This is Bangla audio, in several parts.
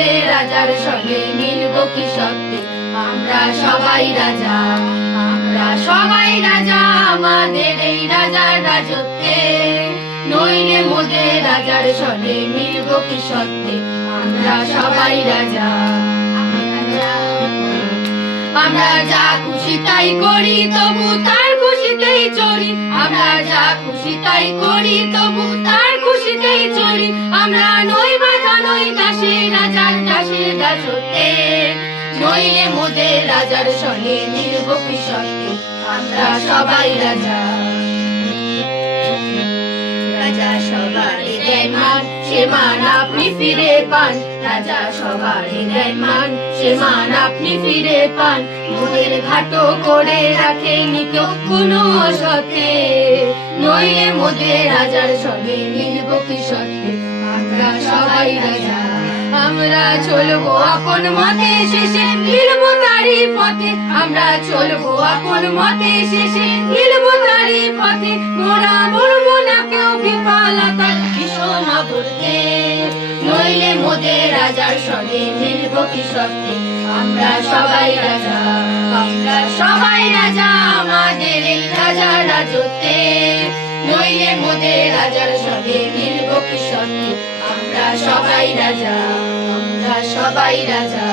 মোদের রাজার সঙ্গে মিলবো কি সত্যি? আমরা সবাই রাজা, আমরা সবাই রাজা আমাদের এই রাজার রাজত্বে। নইলে মোদের রাজার সঙ্গে মিলবো কি সত্যি? আমরা সবাই রাজা। আমরা যা খুশি তাই করি তবু তার খুশিতেই চলি। আমরা যা খুশি তাই করি তবু তার খুশিতেই চলি। আমরা নই বাধা নই দাসী রাজার দাসীর দাসত্বে। নইলে মোদের রাজার সঙ্গে মিলবো কি সত্যি? আমরা সবাই রাজা। রাজা সবারই দেন মান, সে মান আপনি ফিরে পান। রাজা সবারই দেন মান, সে মান আপনি ফিরে পান। মোদের ঘাটো করে রাখেনি কেউ কোনো অসতে। নইলে মোদের রাজার সঙ্গে মিলবো কি সত্যি? আমরা সবাই রাজা। আমরা চলবো আপন মতে, শেষে মিলবো তারই পথে। আমরা চলবো আপন মতে, শেষে মিলবো তারই পথে। মোরা মরবো না কেউ বিফলতার বিষমা বলতে। নইলে মোদের রাজার সঙ্গে মিলবো কি সত্যি? আমরা সবাই রাজা, আমরা সবাই রাজা আমাদের এই রাজার রাজত্বে। নইলে মোদের রাজার সঙ্গে মিলবো কি সত্যি? আমরা সবাই রাজা, আমরা সবাই রাজা,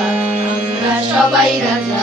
আমরা সবাই রাজা।